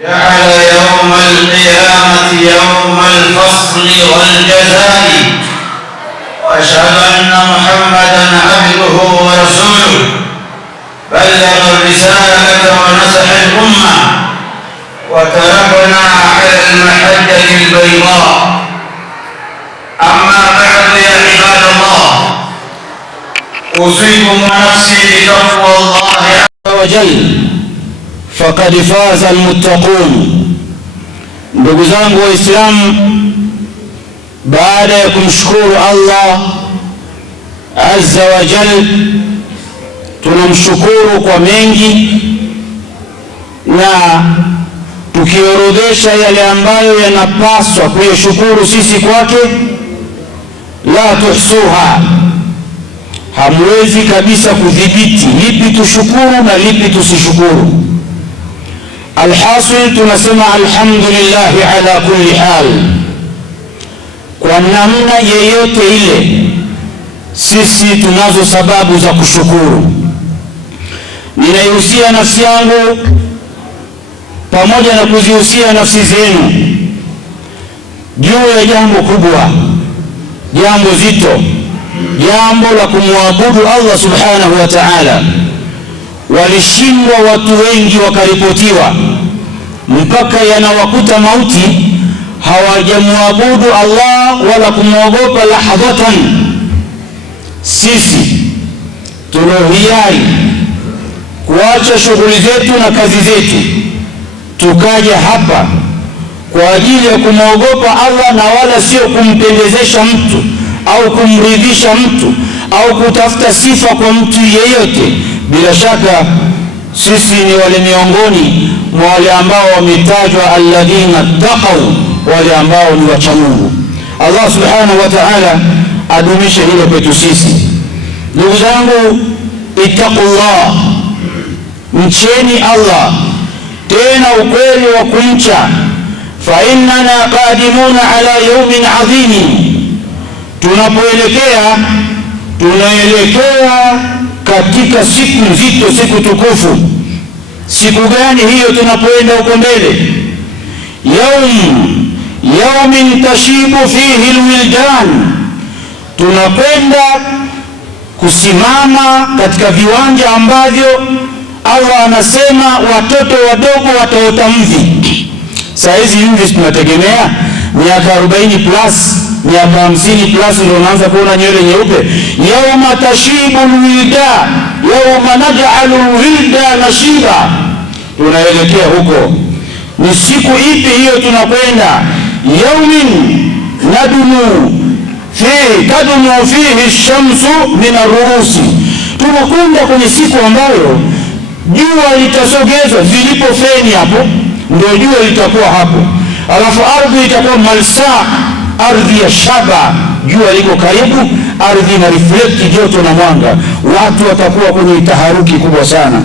جعل يوم القيامة يوم الفصل والجزاء، وأشهد أن محمدا عبده ورسوله بلغ الرسالة ونصح الأمة وتركنا على المحجة البيضاء. أما بعد، يا عباد الله، أوصيكم ونفسي بتقوى الله عز وجل فقد فاز المتقون. Ndugu zangu Waislamu, baada ya kumshukuru Allah azza wa jal, tunamshukuru kwa mengi, na tukiorodhesha yale ambayo yanapaswa kuyashukuru sisi kwake, la tuhsuha, hamwezi kabisa kudhibiti lipi tushukuru na lipi tusishukuru. Alhasil, tunasema alhamdulillahi ala kulli hal, kwa namna yeyote ile sisi tunazo sababu za kushukuru. Ninaihusia nafsi yangu pamoja na kuzihusia nafsi zenu juu ya jambo kubwa, jambo zito, jambo la kumwabudu Allah subhanahu wa ta'ala. Walishindwa watu wengi, wakaripotiwa mpaka yanawakuta mauti, hawajamwabudu Allah wala kumwogopa lahadhatan. Sisi tulohiari kuacha shughuli zetu na kazi zetu, tukaja hapa kwa ajili ya kumwogopa Allah na wala sio kumpendezesha mtu au kumridhisha mtu au kutafuta sifa kwa mtu yeyote. Bila shaka sisi ni wale miongoni mwa wale ambao wametajwa alladhina taqaw, wale ambao ni wacha Mungu. Allah subhanahu wa ta'ala adumishe hilo kwetu sisi. Ndugu zangu, ittaqullah, mcheni Allah tena ukweli wa kumcha. Fa innana qadimuna ala yawmin adhim, tunapoelekea tunaelekea katika siku nzito, siku tukufu. Siku gani hiyo tunapoenda huko mbele? Yawmin tashibu fihi alwildan, tunakwenda kusimama katika viwanja ambavyo Allah anasema watoto wadogo wataota mvi. Saa hizi mvi tunategemea miaka 40 plus, miaka 50 plus ndio unaanza kuona nywele nyeupe. Yawma tashibu alwilda, yawma naj'alu alwilda nashiba, tunaelekea huko. Ni siku ipi hiyo tunakwenda? Yawmin tadumu fihi shamsu min ar-ruusi, tunakwenda kwenye siku ambayo jua litasogezwa, zilipo feni hapo ndio jua litakuwa hapo, alafu ardhi itakuwa malsa, ardhi ya shaba, jua liko karibu, ardhi ina reflect joto na mwanga, watu watakuwa kwenye taharuki kubwa sana.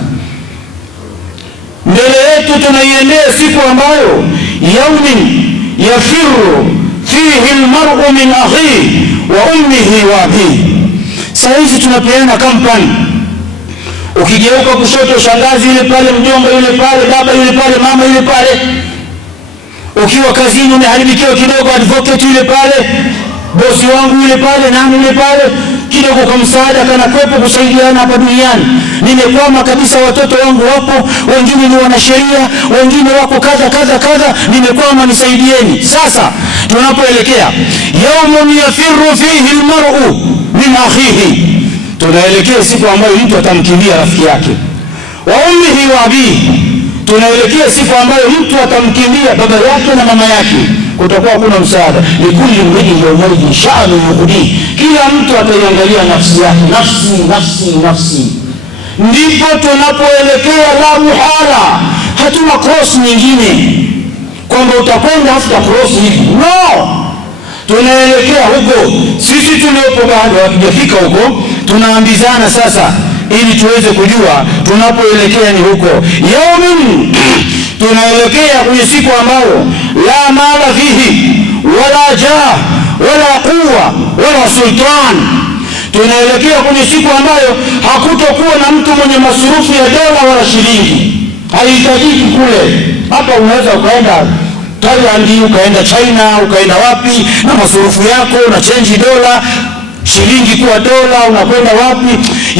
Mbele yetu tunaiendea siku ambayo yawmin yafiru fihi almar'u min akhihi wa ummihi wa abihi. Sasa hizi tunapeana kampani, ukigeuka kushoto shangazi yule pale, mjomba yule pale, baba yule pale, mama yule pale. Ukiwa kazini umeharibikiwa kidogo, advocate yule pale, bosi wangu yule pale, nani yule pale, kidogo kwa msaada kana kwepo kusaidiana hapa duniani. Nimekwama kabisa, watoto wangu wapo, wengine ni wanasheria, wengine wako kadha, nimekwama, nisaidieni. Sasa tunapoelekea yawmun yafiru fihi almar'u min akhihi, tunaelekea siku ambayo mtu atamkimbia rafiki yake. Wa ummihi wa abihi, tunaelekea siku ambayo mtu atamkimbia baba yake na mama yake, kutakuwa kuna msaada. Likulli mri'in yawmaidhin sha'nun yughnihi, kila mtu ataiangalia nafsi yake, nafsi. Ndipo tunapoelekea la muhala, Hatuna cross nyingine kwamba utakwenda afuta cross hivi, no. Tunaelekea huko. Sisi tuliopo bado hatujafika huko, tunaambizana sasa ili tuweze kujua tunapoelekea ni huko. Yaumin, tunaelekea kwenye siku ambayo la mala fihi wala jah wala quwwa wala sultan. Tunaelekea kwenye siku ambayo hakutokuwa na mtu mwenye masurufu ya dola wala shilingi. Haihitajiki kule. Hapa unaweza ukaenda Thailand, ukaenda China, ukaenda wapi na masurufu yako, na change dola shilingi kuwa dola, unakwenda wapi?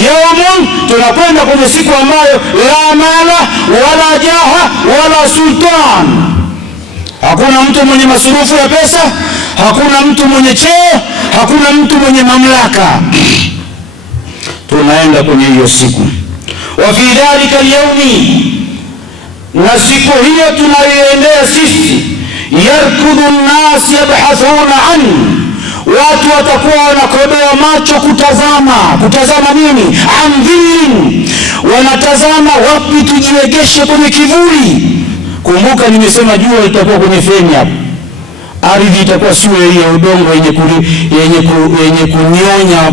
Yaumun, tunakwenda kwenye siku ambayo la mala wala jaha wala sultan. Hakuna mtu mwenye masurufu ya pesa, hakuna mtu mwenye cheo, hakuna mtu mwenye mamlaka. Tunaenda kwenye hiyo siku. Wa fi dhalika al-yawmi, na siku hiyo tunayoendea sisi, yarkudu an-nas yabhathuna an, watu watakuwa wanakodoa macho kutazama nini? An dhillin, wanatazama wapi tujiwegeshe kwenye kivuli. Kumbuka nimesema jua litakuwa kwenye feni hapo, ardhi itakuwa sio ile udongo yenye kunyonya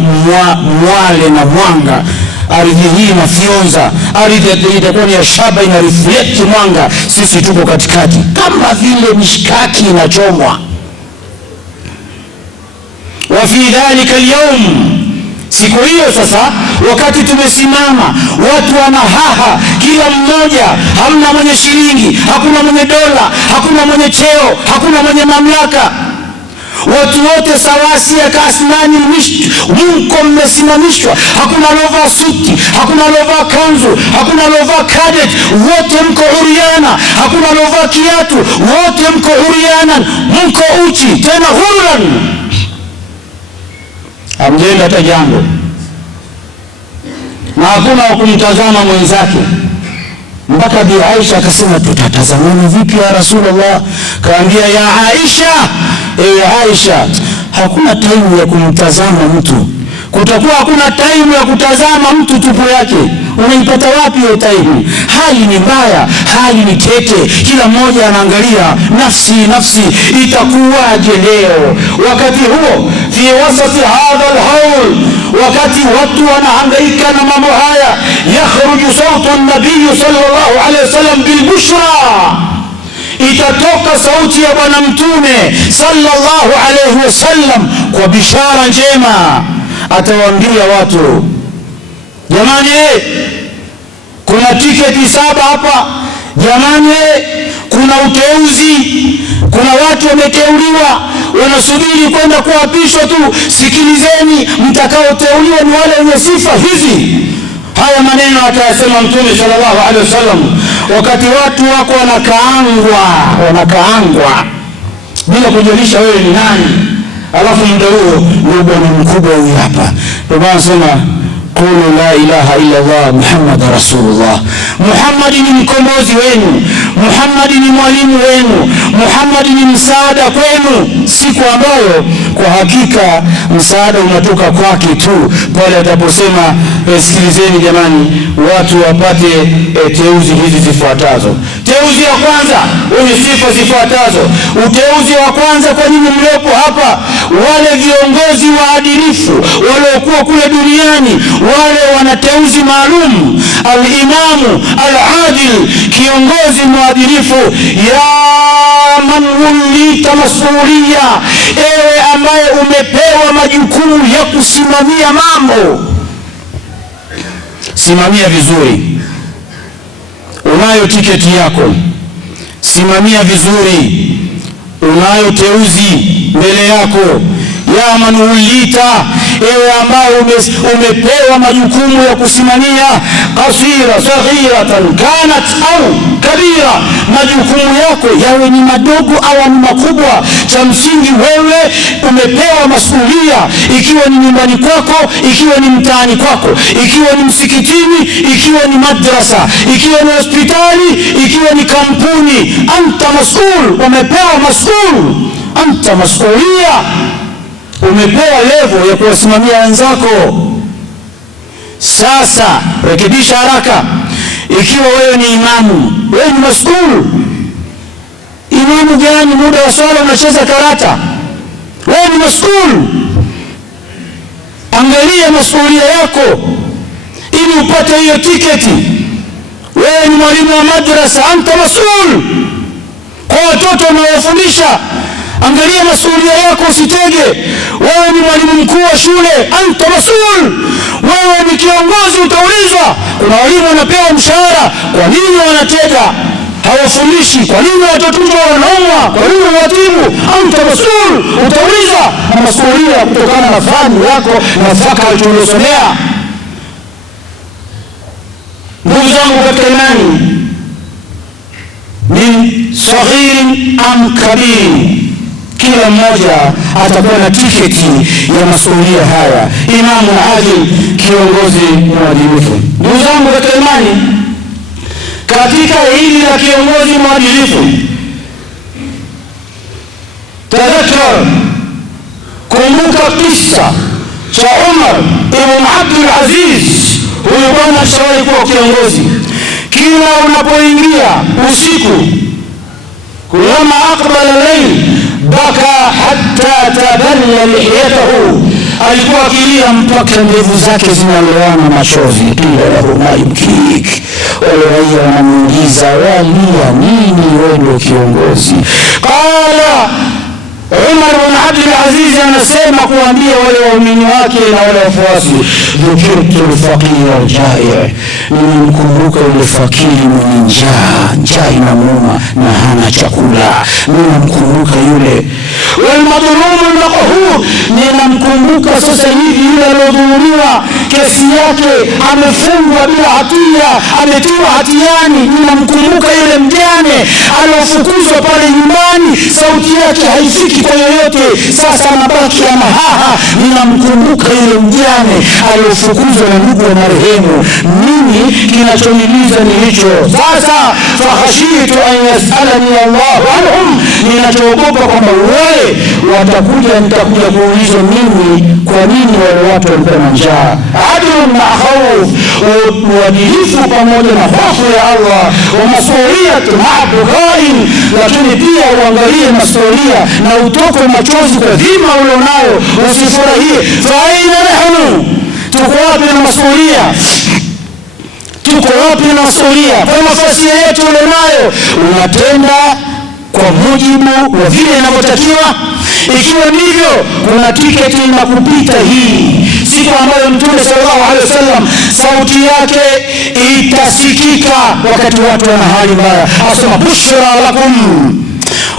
mwale na mwanga. Ardhi hii inafyonza, ardhi itakuwa ni ya shaba, ina reflect mwanga. Sisi tuko katikati kama vile mishkaki inachomwa. Wa fi dhalika al-yawm, siku hiyo sasa, wakati tumesimama, watu wanahaha, kila mmoja, hamna mwenye shilingi, hakuna mwenye dola, hakuna mwenye cheo, hakuna mwenye mamlaka. Watu wote sawasia kaasnani mko mmesimamishwa. Hakuna alovaa suti, hakuna alovaa kanzu, hakuna alovaa cadet, wote mko huriana. Hakuna alovaa kiatu, wote mko huriana, mko uchi, tena huran. Hamjenda hata jambo, na hakuna wa kumtazama mwenzake. Mpaka Bi Aisha akasema, tutatazamana vipi ya Rasulullah? Kaambia, ya Aisha, ewe Aisha, hakuna time ya kumtazama mtu. Kutakuwa hakuna time ya kutazama mtu tupu yake. Unaipata wapi hiyo time? Hali ni mbaya, hali ni tete, kila mmoja anaangalia nafsi, itakuwaje leo? Wakati huo, fi wasati hadha alhawl, wakati watu wanahangaika na mambo haya, yakhruju sautu an-nabiy sallallahu alayhi wasallam bilbushra, itatoka sauti ya Bwana Mtume sallallahu alayhi wasallam kwa bishara njema. Atawaambia watu, jamani, kuna tiketi 7 hapa, jamani, kuna uteuzi, kuna watu wameteuliwa, wanasubiri kwenda kuapishwa tu. Sikilizeni, mtakaoteuliwa ni wale wenye sifa hizi. Haya maneno atayasema Mtume sallallahu alaihi wasallam wakati watu wako wanakaangwa bila kujulisha wewe ni nani. Alafu muda huo ndio bwana mkubwa huyu hapa. Ndio maana nasema qulu la ilaha illa Allah Muhammad rasulullah. Muhammad ni mkombozi wenu, Muhammad ni mwalimu wenu, Muhammad ni msaada kwenu, siku ambayo kwa hakika msaada unatoka kwake tu pale ataposema, sikilizeni jamani, watu wapate teuzi hizi zifuatazo. Teuzi ya kwanza, wenye sifa zifuatazo. Uteuzi wa kwanza kwa nyinyi mliopo hapa, wale viongozi waadilifu waliokuwa kule duniani, wale wanateuzi maalum. Al-imamu al-adil, kiongozi mwadilifu. Ya man wulita masulia, ewe ambaye umepewa majukumu ya kusimamia mambo, simamia vizuri. Unayo tiketi yako, simamia vizuri. Unayo teuzi mbele yako. Ya man wulita, ewe ambaye umepewa majukumu ya kusimamia, qasira saghiratan kanat au kabira, majukumu yako yawe ni madogo au ni makubwa, cha msingi wewe umepewa masuhulia, ikiwa ni nyumbani kwako, ikiwa ni mtaani kwako, ikiwa ni msikitini, ikiwa ni madrasa, ikiwa ni hospitali, ikiwa ni kampuni. Anta mas'ul, umepewa mas'ul, anta mas'ulia, umepewa level ya kuwasimamia wenzako. Sasa rekebisha haraka. Ikiwa wewe ni imamu, wewe ni mas'ul. Imamu gani muda wa swala unacheza karata? Wewe ni mas'ul. Angalia masuhulia yako ili upate hiyo tiketi. Wewe ni mwalimu wa madrasa, anta mas'ul. Kwa watoto unaowafundisha, angalia masuhulia yako, usitege. Wewe ni mwalimu mkuu wa shule, anta mas'ul. Wewe ni kiongozi, utaulizwa. Kuna walimu wanapewa mshahara, kwa nini wanatega? Hawafundishi. Kwa nini watoto wanaumwa? Kwa nini watibu? Anta mas'ul, utaulizwa. Na masuhulia kutokana na fani yako na faka uliyosomea. Ndugu zangu katika imani, min saghirin am kabiri, kila mmoja atakuwa na tiketi ya masuhulia haya. Imamu adil, kiongozi mwadilifu. Ndugu zangu katika imani, katika hili la kiongozi mwadilifu, tadhakkar, kumbuka kisa cha Umar ibn Abdul Aziz. Huyu bwana alishawahi kuwa kiongozi. Kila unapoingia usiku, kulama aqbala layl baka hatta taballa lihiyatahu, alikuwa akilia mpaka ndevu zake zinalowana machozi. Kila lahu ma yumkik, wale raia wanamuuliza, walia nini, wewe ndio kiongozi? Qala Umar ibn Abdul Aziz anasema kuambia wale waumini wake na wale wafuasi, dhukirtu al-faqir al-ja'i, nimemkumbuka yule fakiri mwenye njaa inamuuma na hana chakula. Nimemkumbuka yule wal madhlum al-maqhur, nimemkumbuka sasa hivi yule aliyodhulumiwa, kesi yake amefungwa bila hatia, ametiwa hatiani. Nimemkumbuka yule mjane aliyofukuzwa pale nyumbani, sauti yake haifiki kwa yoyote, sasa anabaki anahaha. Ninamkumbuka yule mjane aliyofukuzwa na ndugu wa marehemu. Mimi kinachoniliza ni hicho. Sasa fakhashitu an yasalani Allah anhum, ninachoogopa kwamba wale watakuja, nitakuja kuulizwa mimi, kwa nini wale watu walikuwa na njaa. Adlun ma khawf, uadilifu pamoja na hofu ya Allah, wa masuhuliyat ma'a bukain, lakini pia uangalie masuhulia na utoko machozi kwa dhima ulionayo, usifurahie. Faina nahnu, tuko wapi na masuhulia? Tuko wapi na masuhulia? Kwa nafasi yetu ulionayo, unatenda kwa mujibu wa vile inavyotakiwa? Ikiwa ndivyo, kuna tiketi na kupita hii siku ambayo Mtume sallallahu alaihi wasallam sauti yake itasikika wakati watu wana hali mbaya. Asema bushra lakum,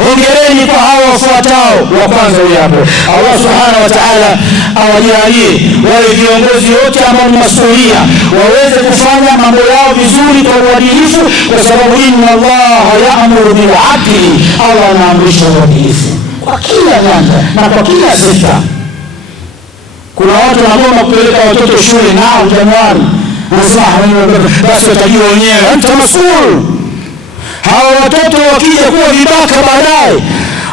hongereni kwa hao wafuatao. Wa kwanza huyu hapo. Allah subhanahu wa ta'ala awajalie wale viongozi wote ambao ni masuhulia waweze kufanya mambo yao vizuri kwa uadilifu, kwa sababu inna Allah ya'muru bil 'adli, Allah anaamrisha uadilifu kwa kila nyanja na kwa kila sekta. Kuna watu wanaomba kupeleka watoto shule nao Januari, nasema basi watajua wenyewe, anta mas'ul. Hawa watoto wakija kuwa vibaka baadaye,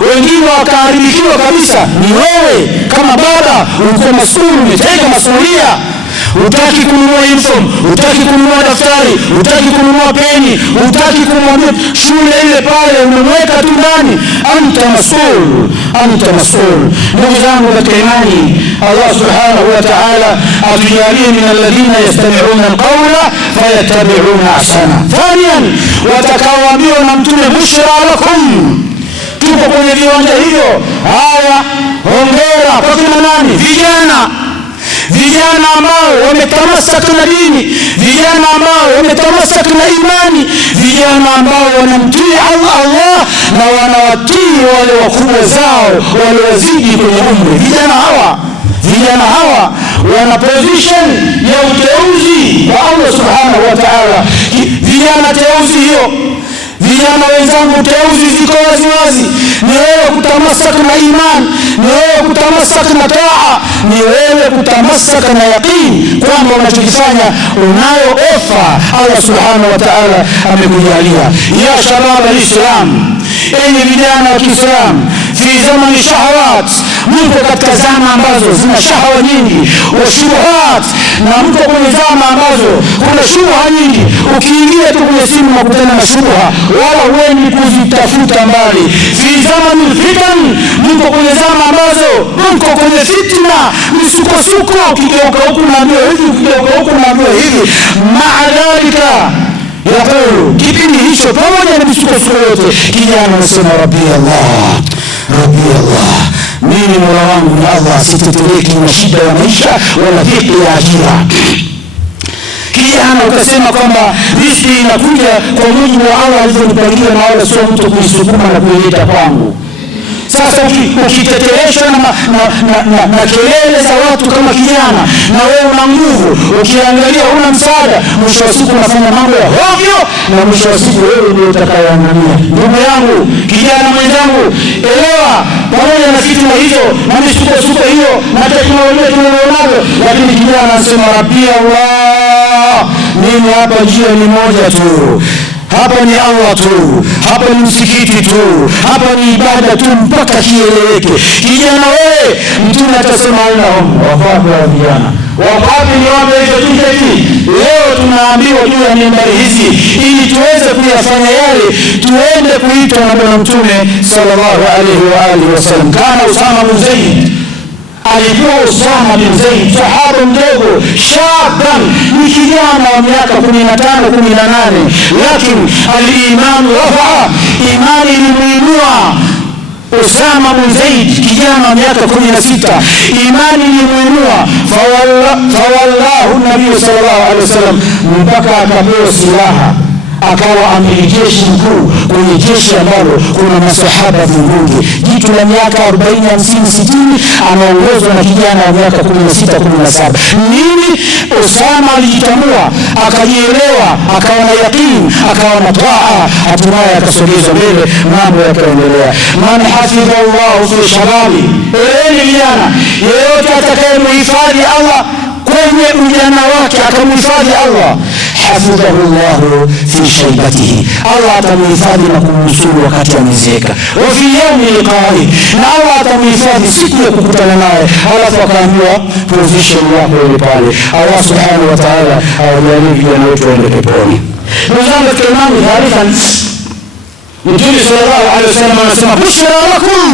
wengine wakaharibikiwa kabisa, ni wewe kama baba uko mas'ul, umetega masuhulia. Hutaki kununua uniform, hutaki kununua daftari, hutaki kununua peni, hutaki kumwambia shule ile pale, umemweka tu ndani. Anta mas'ul, anta mas'ul. Ndugu zangu katika imani, Allah subhanahu wa ta'ala atujalie min alladhina yastami'una alqawla fayattabi'una ahsana. Thaniyan, watakaoambiwa na Mtume, bushra lakum, tuko kwenye viwanja hivyo. Haya, hongera kwa kina nani? Vijana ambao wametamasaka na dini, vijana ambao wametamasaka na imani, vijana ambao wanamtii Allah na wanawatii wale wakubwa zao waliozidi kwenye umri. Vijana hawa wana position ya uteuzi wa Allah subhanahu wa ta'ala. Vijana teuzi hiyo, vijana wenzangu, teuzi ziko waziwazi. Ni wewe kutamasaka na imani, ni wewe kutamasaka na taa, ni wewe kutamasaka na yaqini kwamba unachokifanya unayo ofa Allah subhanahu wa ta'ala amekujalia. Ya shabab al-Islam, enyi vijana wa Kiislamu, fi zamani shahawat, mko katika zama ambazo zina shahawa nyingi wa shubuhat, na mko kwenye zama ambazo kuna shubha nyingi. Ukiingia tu kwenye simu unakutana na shubha, wala huendi kuzitafuta mbali. Fi zamani fitan, mko kwenye zama ambazo mko kwenye fitna, misukosuko, ukigeuka huku naambiwa hivi, ukigeuka huku naambiwa hivi. Maadhalika yaqulu, kipindi hicho pamoja na misukosuko yote, kijana anasema rabbi Allah, rabbi Allah, mimi Mola wangu ni Allah, sitetereki na shida ya maisha wala dhiki ya ajira. Kijana ukasema kwamba riziki inakuja kwa mujibu wa Allah alivyonipangia, na wala sio mtu kuisukuma na kuileta kwangu. Sasa ukitetereshwa na kelele za watu kama kijana, na wewe una nguvu, ukiangalia una msaada, mwisho wa siku unafanya mambo ya hovyo, na mwisho wa siku wewe ndio utakayeangamia. Ndugu yangu, kijana mwenzangu, elewa, pamoja na fitna hizo na misukosuko hiyo na teknolojia tunayonayo, lakini kijana anasema rabbi Allah, mimi hapa njia ni moja tu, hapa ni Allah tu, hapa ni msikiti tu, hapa ni ibada tu mpaka kieleweke. Kijana wewe, mtume atasema una wafahamu wa vijana, wafahamu ni wapi hizo tiketi. Leo tunaambiwa juu ya mimbari hizi ili tuweze kuyafanya yale, tuende kuitwa na Bwana Mtume sallallahu alaihi wa alihi wasallam. Kana Usama bin Zaid, alikuwa Usama bin Zaid sahaba mdogo, shaban, ni kijana wa miaka 15 18, lakini al-iman rafa'a, imani ilimuinua Usama bin Zaid, kijana wa miaka 16, imani ilimuinua. Fawallahu nabii sallallahu alaihi wasallam, mpaka akapewa silaha, akawa amiri jeshi mkuu kwenye jeshi ambalo kuna masahaba vingi. Jitu la miaka 40 50 60 anaongozwa na kijana wa miaka 16 17. Nini? Usama alijitambua, akajielewa, akawa na yaqeen, akawa na taa, hatimaye akasogezwa mbele, mambo yakaendelea. Man hafidha Allah fi shababi, vijana, yeyote atakayemhifadhi Allah kwenye ujana wake, akamhifadhi Allah, hafidhahu Allah fi shaybatihi, Allah atamhifadhi na kumnusuru wakati amezeeka. Wa fi yawmi liqa'i, na Allah atamhifadhi siku ya kukutana naye. Halafu akaambiwa position yako ile pale. Allah subhanahu wa ta'ala awajalie vijana wetu waende peponi. Ndugu zangu katika imani, harifan Mtume sallallahu alaihi wasallam anasema bushra lakum,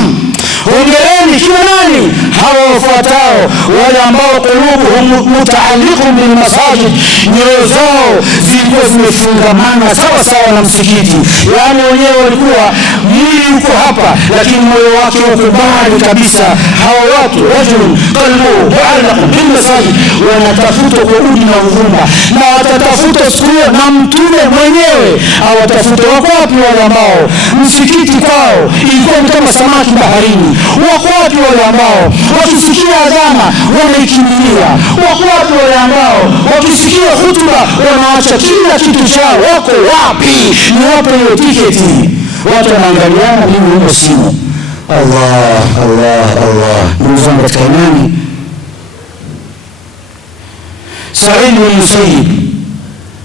hongereni kina nani? Hawa wafuatao, wale ambao qulubuhum mutaalliqun bil masajid, nyoyo zao zilikuwa zimefungamana sawa sawa na msikiti. Yaani wenyewe walikuwa mwili uko hapa, lakini moyo wake uko mbali kabisa. Hawa watu rajulun qalbuhu muallaqun bil masajid, wanatafuta kwa udi na uvumba, na watatafuta siku na Mtume mwenyewe awatafute. Wako wapi wale ambao msikiti kwao ilikuwa ni kama samaki baharini? Wako wapi wale ambao wakisikia adhana wanaikimbilia? Wako wapi wale ambao wakisikia hutuba wanaacha kila kitu chao? Wako wapi? Ni wapi hiyo tiketi? Watu wanaangaliana, mimi huko simu. Allah Allah Allah. Ndugu zangu katika imani, Sa'id bin Musayyib,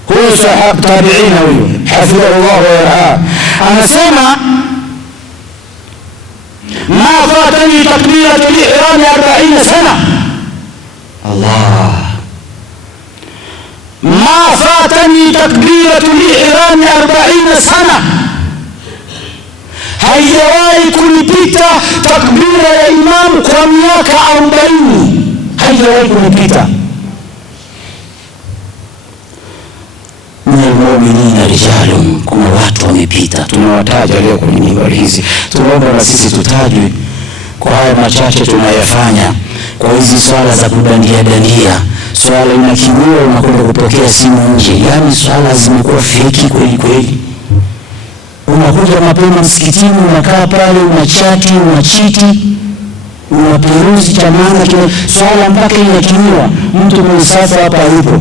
huyu sahaba tabi'ina, huyu hafidhahu Allah wa yar'a, anasema ma fatani takbiratu al-ihram 40 sana. Allah, ma fatani takbiratu al-ihram 40 sana, haijawahi kunipita takbira ya imam kwa miaka 40, haijawahi kunipita. Mu'minina rijalun, kuna watu wamepita, tunawataja leo kwenye mimbari hizi. Tunaomba na sisi tutajwe kwa haya machache tunayofanya, kwa hizi swala za kudandia dandia. Swala inakimbia, unakwenda kupokea simu nje, yaani swala zimekuwa feki kweli kweli. Unakuja mapema msikitini, unakaa pale, unachati, unachiti, unaperuzi cha maana kile swala mpaka inakimiwa. Mtu mwenye safa hapa yupo,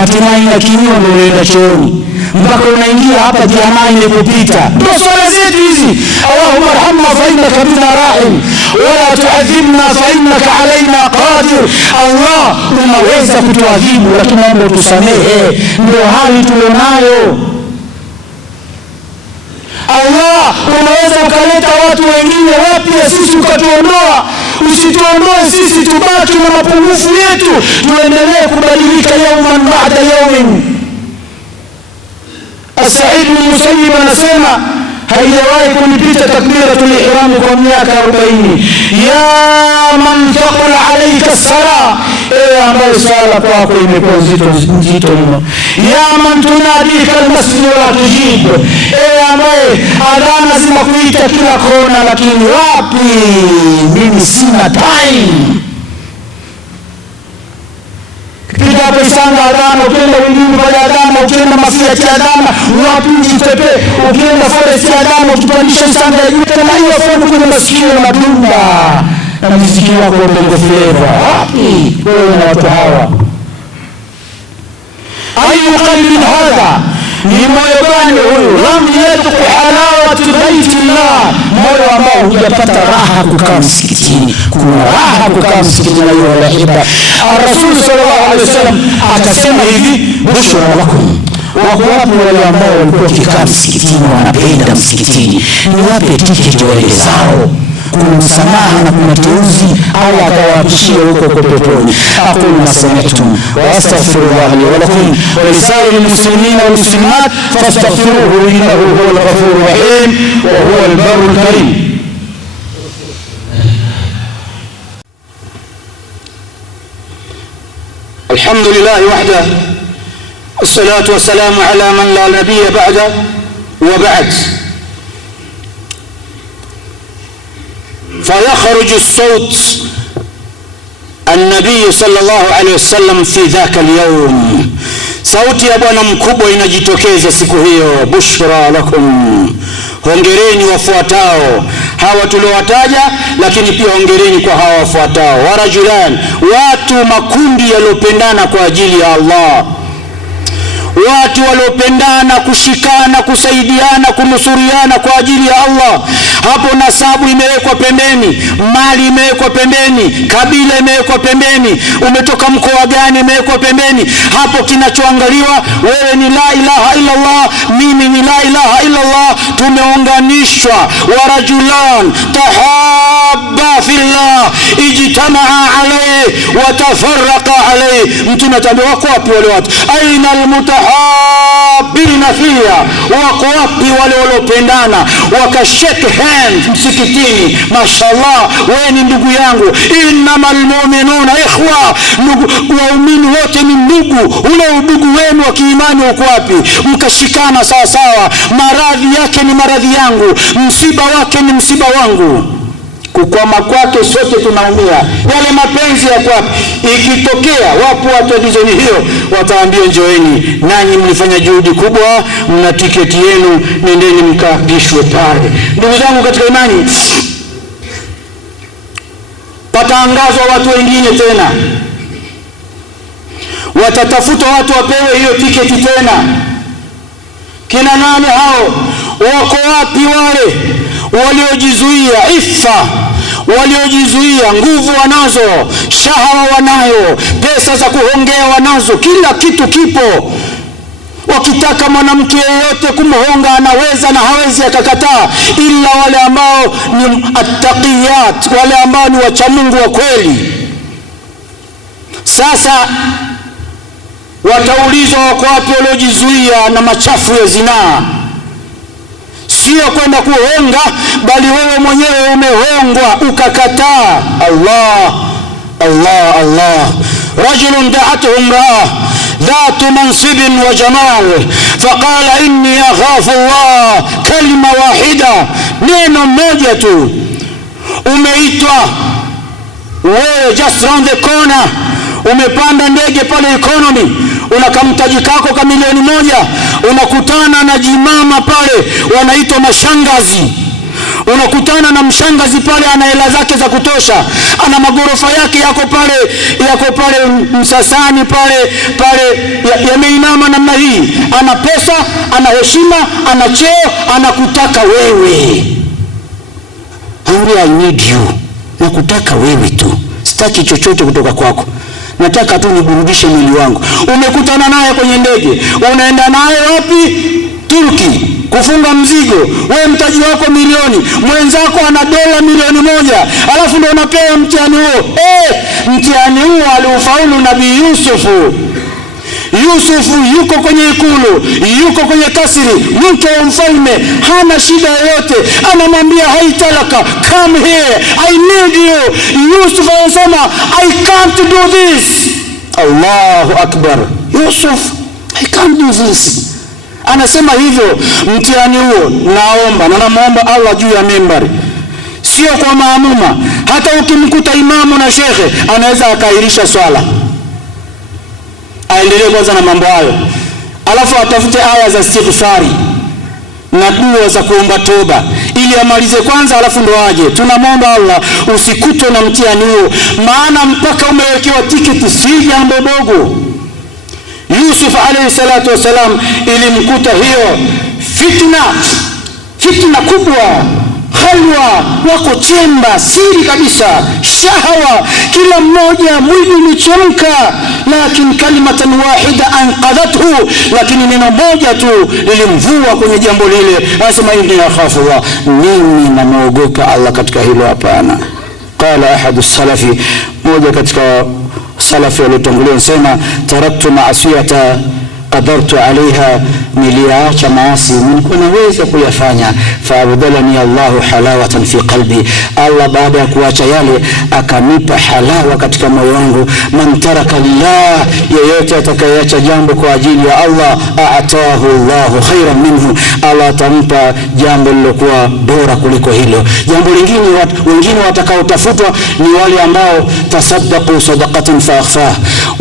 hatimaye inakimiwa, ndio unaenda chooni, mpaka unaingia hapa, jamaa imekupita. Ndio swala zetu hizi. Allahumma arhamna fa innaka bina rahim wala tu'adhibna fa innaka alaina qadir. Allah, unaweza kutuadhibu lakini naomba utusamehe, ndio hali tulionayo. Allah, unaweza ukaleta watu wengine wapya, sisi ukatuondoa. usituondoe sisi tubaki na mapungufu yetu, tuendelee kubadilika yawman ba'da yawmin. As-Sa'id bin Musayyib anasema haijawahi kunipita takbiratul ihram kwa miaka 40. Ya man thaqala alayka as-sala, ambaye sala kwako imekuwa nzito mno. Ya man tunadika al-masjid wa tujib, ambaye adhana zinakuita kila kona, lakini wapi, mimi sina time. Kipita hapo isanga adhana, ukienda wengine pale adhana, ukienda Mafiati adhana, wapi Mjitepe, ukienda Forest adhana, ukipandisha isanga ya juu tena hiyo fomu kwenye masikio na madunda na muziki wako Bongo Flava. Wapi wewe na watu hawa? Ayu qalbin hadha, ni moyo gani huyu? Lam yadhuq halawat baitillah, moyo ambao hujapata raha kukaa msikitini. Kuna raha kukaa msikitini na hiyo wahiba. Rasul sallallahu alaihi wasallam akasema hivi, bushra lakum, wako wapi wale ambao walikuwa wakikaa msikitini wanapenda msikitini? Ni wape tiketi wale zao, kuna msamaha na kuna teuzi, Allah atawahakishia huko kwa peponi. Aqulu ma sami'tum wa astaghfirullah li wa lakum wa lisa'iril muslimina wal muslimat fastaghfiruhu innahu huwal ghafurur rahim wa huwal barrul karim. Alhamdulillah wahda, wassalatu wassalamu ala man la nabiyya ba'da wa ba'd. فيخرج الصوت النبي صلى الله عليه وسلم في ذاك اليوم, sauti ya bwana mkubwa inajitokeza siku hiyo. Bushra lakum, hongereni wafuatao hawa tuliowataja, lakini pia hongereni kwa hawa wafuatao. Warajulan, watu makundi yalopendana kwa ajili ya Allah, watu waliopendana, kushikana, kusaidiana, kunusuriana kwa ajili ya Allah. Hapo nasabu imewekwa pembeni, mali imewekwa pembeni, kabila imewekwa pembeni, umetoka mkoa gani imewekwa pembeni. Hapo kinachoangaliwa wewe ni la ilaha illa Allah, mimi ni la ilaha illa Allah, tumeunganishwa. Warajulan tahabba fillah ijtamaa alayhi wa tafarraqa alayhi. Mtume ataambia wako wapi wale watu? Aina almutahabbina fiha, wako wapi wale waliopendana wakashake hand msikitini? Mashallah, wewe ni ndugu yangu. Innamal mu'minuna ikhwa, waumini wote ni ndugu. Ule udugu wenu wa kiimani uko wapi? Mkashikana sawa sawa, maradhi yake ni maradhi yangu, msiba wake ni msiba wangu, kukwama kwake sote tunaumia. Yale mapenzi ya kwapi? Ikitokea wapo watu wa dizoni hiyo, wataambia njoeni, nanyi mlifanya juhudi kubwa, mna tiketi yenu, nendeni mkapishwe pale. Ndugu zangu katika imani, pataangazwa watu wengine tena, watatafuta watu wapewe hiyo tiketi tena. Kina nani hao? Wako wapi wale waliojizuia? Ifa, waliojizuia, nguvu wanazo, shahawa wanayo, pesa za kuhongea wanazo, kila kitu kipo. Wakitaka mwanamke yeyote kumhonga anaweza na hawezi akakataa, ila wale ambao ni attaqiyat, wale ambao ni wacha Mungu wa kweli. Sasa wataulizwa wako wapi waliojizuia na machafu ya zinaa. Sio kwenda kuhonga, bali wewe mwenyewe umehongwa ukakataa. Allah Allah Allah. Rajulun da'atuhu imra'a dhatu mansibin wa jamal faqala inni akhafu Allah, kalima wahida, neno moja tu. Umeitwa wewe, just round the corner, umepanda ndege pale economy, unakamtaji kako ka milioni 1, unakutana na jimama pale wanaitwa mashangazi. Unakutana na mshangazi pale, ana hela zake za kutosha, ana magorofa yake yako pale Msasani pale yameinama namna hii, ana pesa, ana heshima, ana cheo, anakutaka wewe. I need you, nakutaka wewe tu, sitaki chochote kutoka kwako, nataka tu niburudishe mwili wangu. Umekutana naye kwenye ndege, unaenda naye wapi? Turki. kufunga mzigo. Wewe mtaji wako milioni, mwenzako ana dola milioni 1, alafu ndio unapewa mtihani huo. Mtihani huo aliufaulu Nabii Yusufu. Yusufu yuko kwenye ikulu, yuko kwenye kasri, mke wa mfalme, hana shida yoyote, anamwambia haitalaka, come here, I need you. Yusuf anasema I can't do this. Allahu Akbar. Yusuf, I can't do this. Anasema hivyo. Mtihani huo naomba na namuomba Allah juu ya mimbari, sio kwa maamuma. Hata ukimkuta imamu na shekhe anaweza akairisha swala, aendelee kwanza na mambo hayo, alafu atafute aya za istighfari na dua za kuomba toba ili amalize kwanza, alafu ndo aje. Tunamwomba Allah usikutwe na mtihani huo, maana mpaka umewekewa tiketi si jambo dogo. Yusuf alayhi salatu wasalam ilimkuta hiyo fitna kubwa, halwa, wako chemba siri kabisa, shahawa, kila mmoja mwili umechemka, lakini kalimatan wahida anqadhathu, lakini neno moja tu lilimvua kwenye jambo lile. Anasema inni akhafu Allah, mimi namuogopa Allah katika hilo. Hapana. Qala ahadu salafi, moja katika salafi waliotangulia, anasema taraktu ma'asiyata qadartu alaiha, niliacha maasi nilikuwa naweza kuyafanya, faabdalani Allahu halawatan fi qalbi, Allah baada ya kuacha yale akanipa halawa katika moyo wangu. Man taraka lillah, yeyote atakayeacha jambo kwa ajili ya Allah, a'tahu Allahu khairan minhu, Allah atampa jambo lilokuwa bora kuliko hilo. Jambo lingine, wengine watakaotafutwa ni wale ambao tasaddaqu sadaqatan fa akhfah,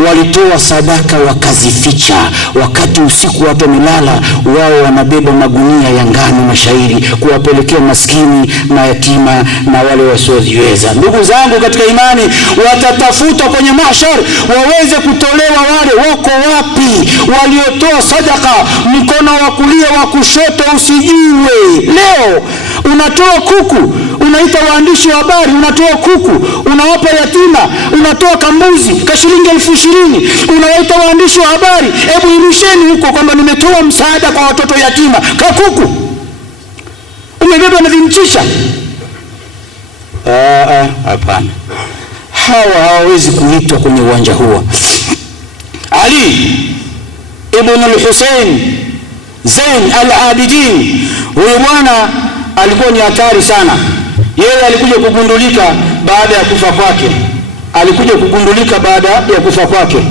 walitoa sadaka wakazificha. Wakati usiku watu wamelala, wao wanabeba magunia ya ngano na shairi kuwapelekea maskini, mayatima na wale wasiojiweza. Ndugu zangu katika imani, watatafutwa kwenye mahshar waweze kutolewa. Wale wako wapi waliotoa sadaka? Mkono wa kulia wa kushoto usijiwe. Leo unatoa kuku, unaita waandishi wa habari, unatoa kuku, unawapa yatima, unatoa kambuzi ka shilingi 20,000, unawaita waandishi wa habari, hebu irusheni huko kwamba nimetoa msaada kwa watoto yatima. Ka kuku umebeba na vimchisha. Hapana, hawa hawawezi kuitwa kwenye uwanja huo. Ali ibn al-Hussein Zain al-Abidin, huyu bwana alikuwa ni hatari sana. Yeye alikuja kugundulika baada ya kufa kwake.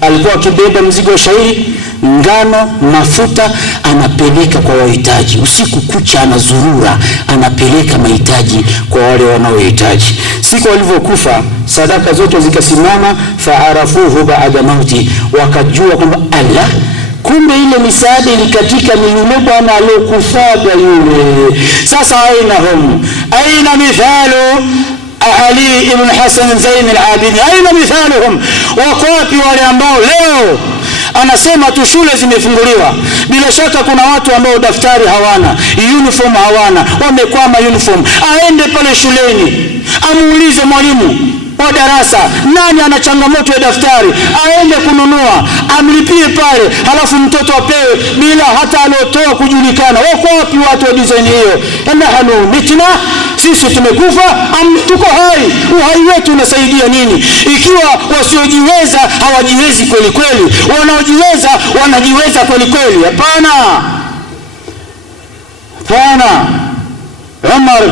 Alikuwa akibeba mzigo wa shairi, ngano, mafuta, anapeleka kwa wahitaji. Usiku kucha anazurura, anapeleka mahitaji kwa wale wanaohitaji. Siku alivyokufa, sadaka zote zikasimama. Faarafuhu baada mauti, wakajua kwamba Allah, kumbe ile misaada ilikatika ni yule bwana aliyokufaga yule. Sasa aina mithalu Ali ibn Hasan Zain al-Abidin, aina mithaluhum, wako wapi wale ambao leo anasema tu shule zimefunguliwa? Bila shaka kuna watu ambao daftari hawana, uniform hawana, wamekwama uniform. Aende pale shuleni amuulize mwalimu wa darasa, nani ana changamoto ya daftari, aende kununua, amlipie pale, halafu mtoto apewe bila hata aliotoa kujulikana. Wako wapi watu wa design hiyo? Nahnu mitna, sisi tumekufa, tuko hai. Uhai wetu unasaidia nini ikiwa wasiojiweza hawajiwezi kweli kweli, wanaojiweza wanajiweza kweli kweli? Hapana. Umar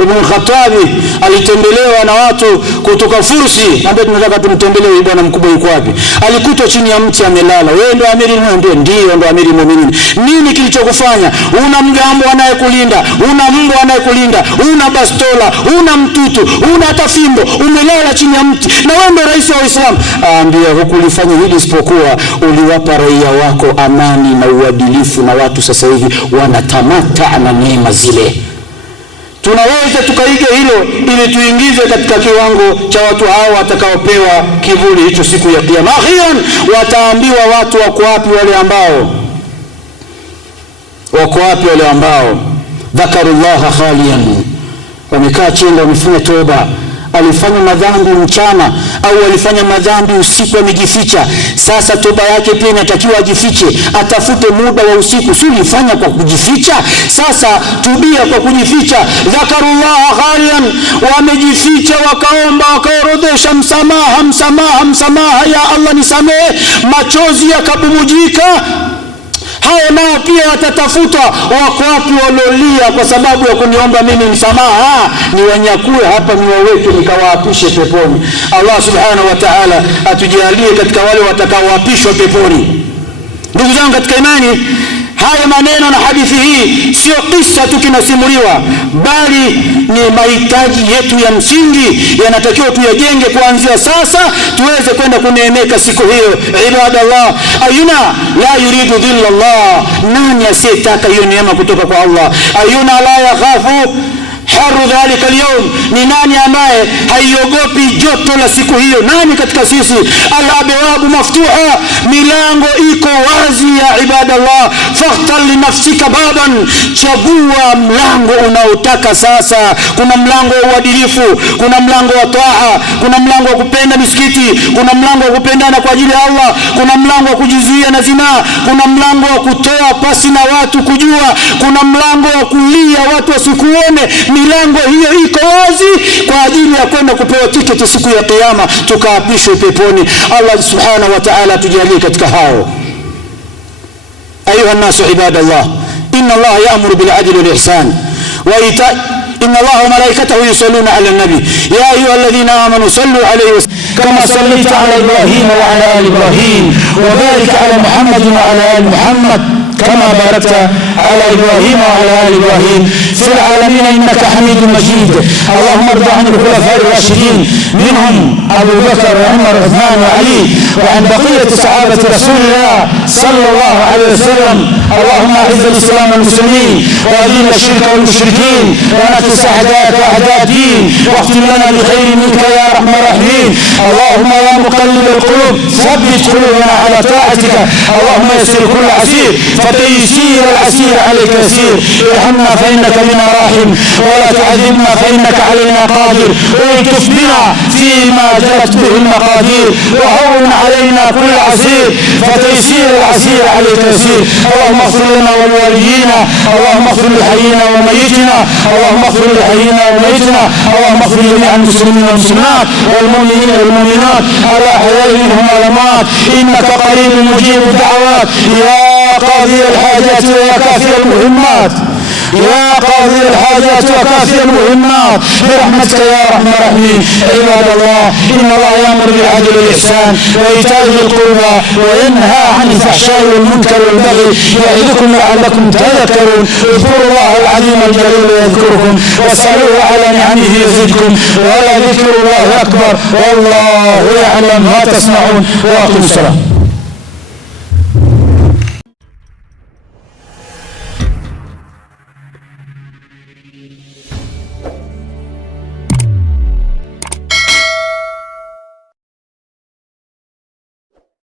ibn Khattab alitembelewa na watu kutoka Fursi, ambaye tunataka tumtembelee. Bwana mkubwa yuko wapi? Alikutwa chini ya mti amelala. Wewe ndio amiri muumini? Ndio, ndio amiri muumini. Nini kilichokufanya? Una mgambo anayekulinda, una mbwa anayekulinda, una bastola, una mtutu, una hata fimbo, umelala chini ya mti, na wewe ndio rais wa Uislamu. Ambia hukulifanya hili isipokuwa uliwapa raia wako amani na uadilifu, na watu sasa hivi wanatamata na neema zile. Tunaweza tukaiga hilo ili tuingize katika kiwango cha watu hao watakaopewa kivuli hicho siku ya Kiyama. Akhiran wataambiwa watu wako wapi wale ambao dhakarullaha khaliyan, wamekaa chini wamefanya toba. alifanya madhambi mchana au alifanya madhambi usiku amejificha. Sasa toba yake pia inatakiwa ajifiche, atafute muda wa usiku. Si ulifanya kwa kujificha, sasa tubia kwa kujificha. Dhakarullah khalian, wamejificha wakaomba, wakaorodhesha msamaha, ya Allah nisamehe, machozi yakabubujika. Hao nao pia watatafuta, wako wapi walolia kwa sababu ya kuniomba mimi msamaha? Ni wanyakue hapa, niwaweke nikawaapishe peponi. Allah subhanahu wa ta'ala atujalie katika wale watakaoapishwa peponi. Ndugu zangu katika imani, haya maneno na hadithi hii sio kisa tu kinasimuliwa, bali ni mahitaji yetu ya msingi, yanatakiwa tuyajenge kuanzia sasa tuweze kwenda kuneemeka siku hiyo. Ibadallah, ayuna la yuridu dhilla Allah, nani asiyetaka hiyo neema kutoka kwa Allah? Ayuna la yakhafu haru dhalika al-yawm, ni nani ambaye haiogopi joto la siku hiyo? Nani katika sisi? Al-abwabu maftuha, milango iko wazi ya ibadallah. Fakhtar li nafsika baban, chagua mlango unaotaka sasa. Kuna mlango wa uadilifu, kuna mlango wa taa, kuna mlango wa kupenda misikiti, kuna mlango wa kupendana kwa ajili ya Allah, kuna mlango wa kujizuia na zinaa, kuna mlango wa kutoa pasi na watu kujua, kuna mlango wa kulia watu wasikuone. Milango hiyo iko wazi kwa ajili ya kwenda kupewa tiketi siku ya kiyama, tukaapishwe peponi. Allah subhanahu wa ta'ala tujalie katika hao. Ayuha nasu ibadallah, inna Allah ya'muru bil adli wal ihsan wa ita'i, inna Allah wa malaikatahu yusalluna ala nabi ya ayyuhalladhina amanu sallu alayhi kama sallaita ala Ibrahim wa ala ali Ibrahim wa barik ala Muhammad wa ala ali Muhammad كما باركت على إبراهيم وعلى آل إبراهيم في العالمين إنك حميد مجيد. اللهم ارض عن الخلفاء الراشدين منهم أبو بكر وعمر وعثمان وعلي وعن بقية صحابة رسول الله صلى الله عليه وسلم. اللهم أعز الإسلام والمسلمين وأذل الشرك والمشركين ونكس أعداءك وأعداء الدين واختم لنا بخير منك يا أرحم الراحمين. اللهم يا مقلب القلوب ثبت قلوبنا على طاعتك. اللهم يسر كل عسير فتيسير العسير عليك يسير. ارحمنا فإنك بنا راحم ولا تعذبنا فإنك علينا قادر. والطف بنا فيما جرت به المقادير وهون علينا كل عسير فتيسير العسير عليك يسير. اللهم اغفر لنا ولوالدينا، اللهم اغفر لحينا وميتنا، اللهم اغفر لحينا وميتنا، اللهم اغفر لجميع المسلمين والمسلمات والمؤمنين والمؤمنات على أحياء منهم والأموات إنك قريب مجيب الدعوات. يا قاضي الحاجات ويا كافي المهمات، يا قاضي الحاجات وكافي المهمات برحمتك يا ارحم الراحمين. عباد الله، ان الله يامر بالعدل والاحسان وايتاء ذي القربى وينهى عن الفحشاء والمنكر والبغي يعظكم لعلكم تذكرون. اذكروا الله العظيم الجليل يذكركم واسالوه على نعمه يزدكم ولذكر الله اكبر والله يعلم ما تصنعون. واقم الصلاه.